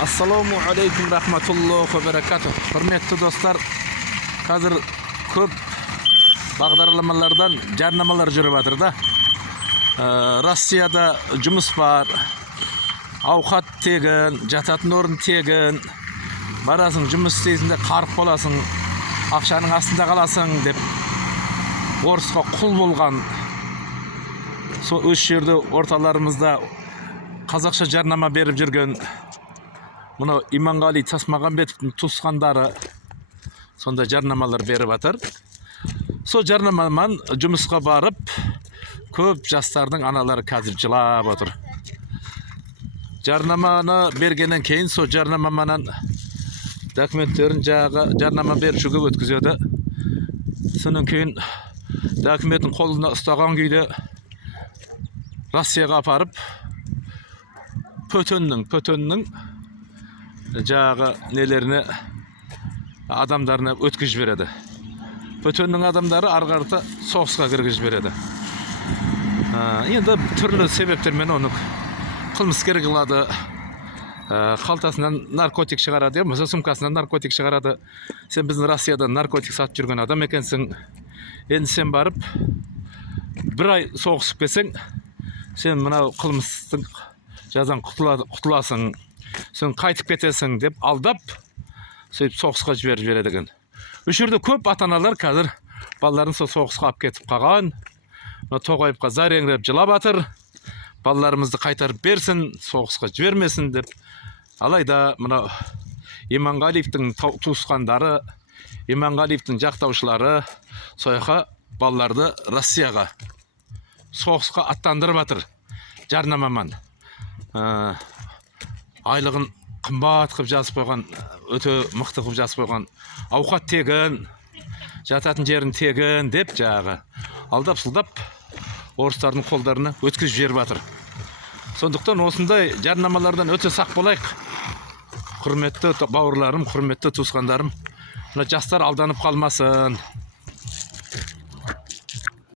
Assalamu alaikum rahmatullohi va barakatuh. Hurmatli do'stlar, hozir ko'p bag'darlamalardan jarnamalar жүріп жатыр да. Rossiyada жұмыс бар. Ovqat тегін, жататын орын тегін. Барасың, жұмыс істейсің, қарық боласың, ақшаның астында қаласың деп орысқа құл болған. Сол өз жерде орталарымызда қазақша жарнама беріп жүрген мына Иманғали Тасмағамбетовтың туысқандары сонда жарнамалар беріп жатыр. Сол жарнамамен жұмысқа барып, көп жастардың аналары қазір жылап отыр. Жарнаманы бергеннен кейін сол жарнамамен документтерін жарнама берушіге өткізеді. Сонан кейін документін қолына ұстаған күйде Россияға апарып пөтеннің жағы нелеріне адамдарына өткізіп береді. Пөтеннің адамдары арғарыта соғысқа кіргізіп береді. Енді түрлі себептермен оны қылмыскер қылады. Қалтасынан наркотик шығарады, болмаса сумкасынан наркотик шығарады. Сен біздің Россияда наркотик сатып жүрген адам екенсің. Енді сен барып бір ай соғысып келсең, сен мынау қылмыстың жазадан құтыласың. Сен қайтып кетесің деп алдап, сөйтіп соғысқа жіберіп береді екен. Үш жерде көп ата-аналар қазір балаларын сол соғысқа алып кетіп қалған. Тоғайыпқа зареңдеп жылап жатыр. Балаларымызды қайтарып берсін, соғысқа жібермесін деп. Алайда мына Иманғалиевтің туысқандары, Иманғалиевтің жақтаушылары сояққа балаларды Россияға соғысқа аттандырып жатыр. Жарнамамен. Айлығын қымбат қып жазып қойған, өте мықты қып жазып қойған. Ауқат тегін, жататын жерін тегін деп жағы алдап-сылдап орыстардың қолдарына өткізіп жіберіп жатыр. Сондықтан осындай жарнамалардан өте сақ болайық. Құрметті бауырларым, құрметті туысқандарым, мына жастар алданып қалмасын.